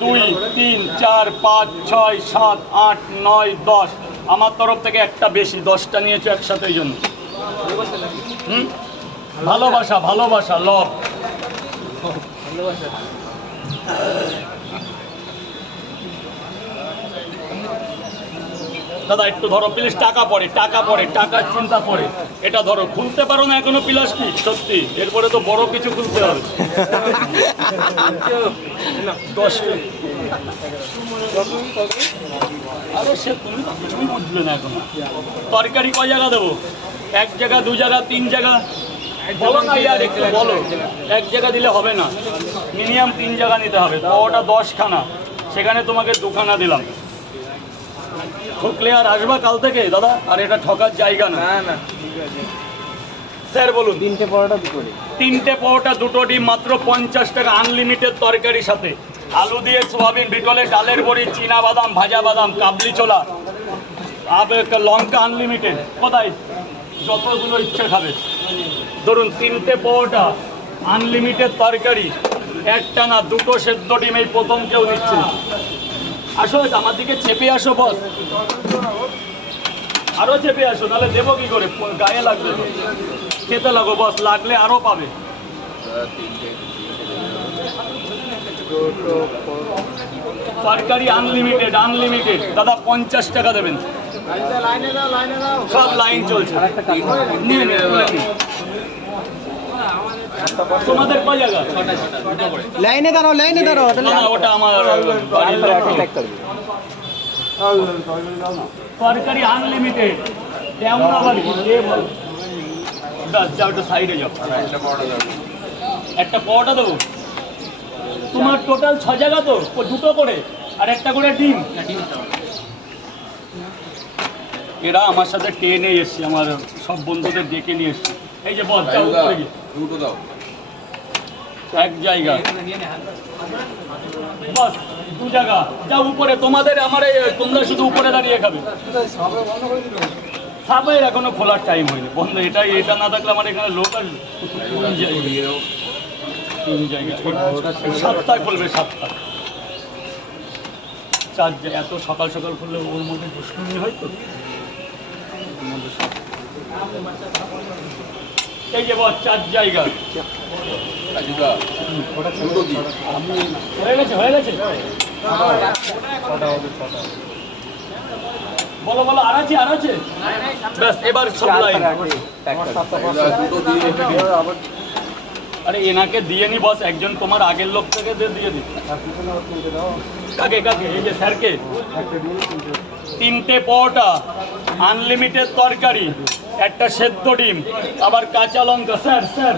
2 3 4 5 6 7 8 9 10 আমার তরফ থেকে একটা বেশি 10টা নিয়েছো একসাথে এই জন্য ভালোবাসা ভালোবাসা লভ দাদা একটু ধরো প্লিজ টাকা পড়ে টাকার চিন্তা পড়ে এটা ধরো খুলতে পারো না এখনো প্লাস্টিক সত্যি এরপরে তো বড় কিছু খুলতে হবে 10 আরে সে তুমি বুঝলে না এখন তরকারি কয় জায়গা দেবো 1 জায়গা 2 জায়গা 3 জায়গা বলো না ইয়ার একটু বলো 1 জায়গা দিলে হবে না মিনিমাম 3 জায়গা নিতে হবে তো ওটা 10 খানা সেখানে তোমাকে 2 খানা দিলাম ঠকলে আর আসবা কাল থেকে দাদা আর এটা ঠকার জায়গা না না স্যার বলুন 3টে পরোটা দুটো 3টে পরোটা 2টো ডিম মাত্র 50 টাকা আনলিমিটেড তরকারির সাথে আলু দিয়ে সোয়াবিন বিটলে ডালের বড়ি চীনা বাদাম ভাজা বাদাম কাবলি ছোলা লঙ্কা আনলিমিটেড কোথায় যতগুলো ইচ্ছে খাবে ধরুন 3টে পরোটা আনলিমিটেড তরকারি একটা না 2টো সেদ্ধ ডিম এই প্রথম কেউ নিচ্ছে আসো আমার দিকে চেপে আসো বস আরো চেপে আসো তাহলে দেবো কি করে গায়ে লাগবে তো খেতে লাগো বস লাগলে আরো পাবে তরকারি আনলিমিটেড দাদা 50 টাকা দেবেন সব লাইন চলছে তোমাদের কয় জায়গা লাইনে দাঁড়াও না ওটা আমার তরকারি আনলিমিটেড কেমন আবার যাও একটু সাইডে যাও একটা পরোটা দেবো তোমার টোটাল 6 জায়গা তো 2টো করে আর একটা করে ডিম এরা আমার সাথে ট্রেনে এসছে আমার সব বন্ধুদের ডেকে নিয়ে এসছে এই যে বস যাও উপরে গিয়ে দুটো দাও 1 জায়গা বস 2 জায়গা যাও উপরে তোমাদের আমার তোমরা শুধু উপরে দাঁড়িয়ে খাবে সাবের এখনো খোলার টাইম হয়নি বন্ধ এটা না থাকলে আমার এখানে লোক আসবে 3 জায়গা 7টায় খুলবে 7টা 4 এত সকাল খুললে ওর মধ্যে দুষ্কর্মী হয় তো এই যে বস 4 জায়গা হয়ে গেছে বলো আর আছে ব্যাস এবার সব লাইন আরে এনাকে দিয়ে নি বস একজন তোমার আগের লোক থেকে দিয়ে দি কাকে এই যে স্যারকে 3টে পরোটা আনলিমিটেড তরকারি একটা সেদ্ধ ডিম আবার কাঁচা লঙ্কা স্যার